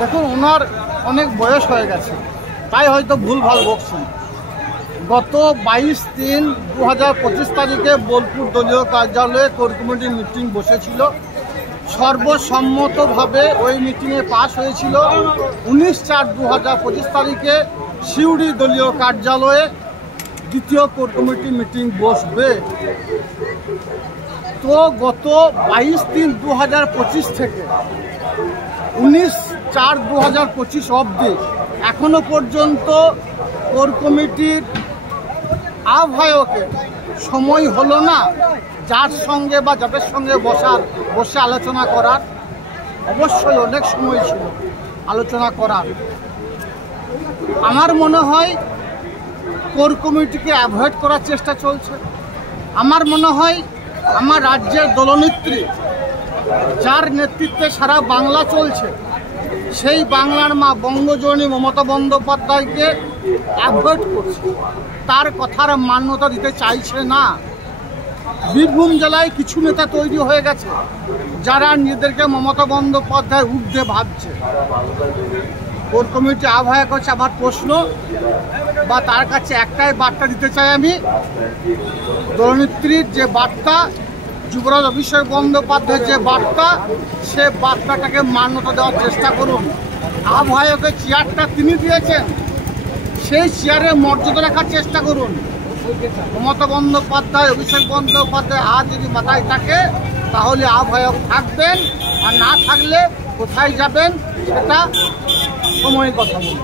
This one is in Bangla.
দেখুন, ওনার অনেক বয়স হয়ে গেছে, তাই হয়তো ভুলভাল বকছেন। গত 22/3/2025 তারিখে বোলপুর দলীয় কার্যালয়ে কোর কমিটির মিটিং বসেছিল। সর্বসম্মতভাবে ওই মিটিংয়ে পাশ হয়েছিল 19/4/2025 তারিখে সিউড়ি দলীয় কার্যালয়ে দ্বিতীয় কোর কমিটি মিটিং বসবে। তো গত 22/3/2025 থেকে 19/4/2025 অবধি এখনো পর্যন্ত কোর কমিটির আহ্বায়কের সময় হলো না যার সঙ্গে বা যাদের সঙ্গে বসে আলোচনা করার। অবশ্যই অনেক সময় ছিল আলোচনা করার। আমার মনে হয় কোর কমিটিকে অ্যাভয়েড করার চেষ্টা চলছে। আমার মনে হয় আমার রাজ্যের দলনেত্রী, যার নেতৃত্বে সারা বাংলা চলছে, সেই বাংলার মা বঙ্গজননী মমতা বন্দ্যোপাধ্যায়কে অ্যাভয়েড করছে, তার কথার মান্যতা দিতে চাইছে না। বীরভূম জেলায় কিছু নেতা তৈরি হয়ে গেছে যারা নিজেদেরকে মমতা বন্দ্যোপাধ্যায় ঊর্ধ্বে ভাবছে। কোর কমিটি আহ্বায়ক হচ্ছে আমার প্রশ্ন, বা তার কাছে একটাই বার্তা দিতে চাই আমি, দলনেত্রীর যে বার্তা, যুবরাজ অভিষেক বন্দ্যোপাধ্যায়ের যে বার্তা, সে বার্তাটাকে মান্যতা দেওয়ার চেষ্টা করুন। আহ্বায়কের চেয়ারটা তিনি দিয়েছেন, সেই চেয়ারে মর্যাদা রাখার চেষ্টা করুন। মমতা বন্দ্যোপাধ্যায়, অভিষেক বন্দ্যোপাধ্যায় আজ যদি মাথায় থাকে তাহলে আহ্বায়ক থাকবেন, আর না থাকলে কোথায় যাবেন সেটা সময়ের কথা বলুন।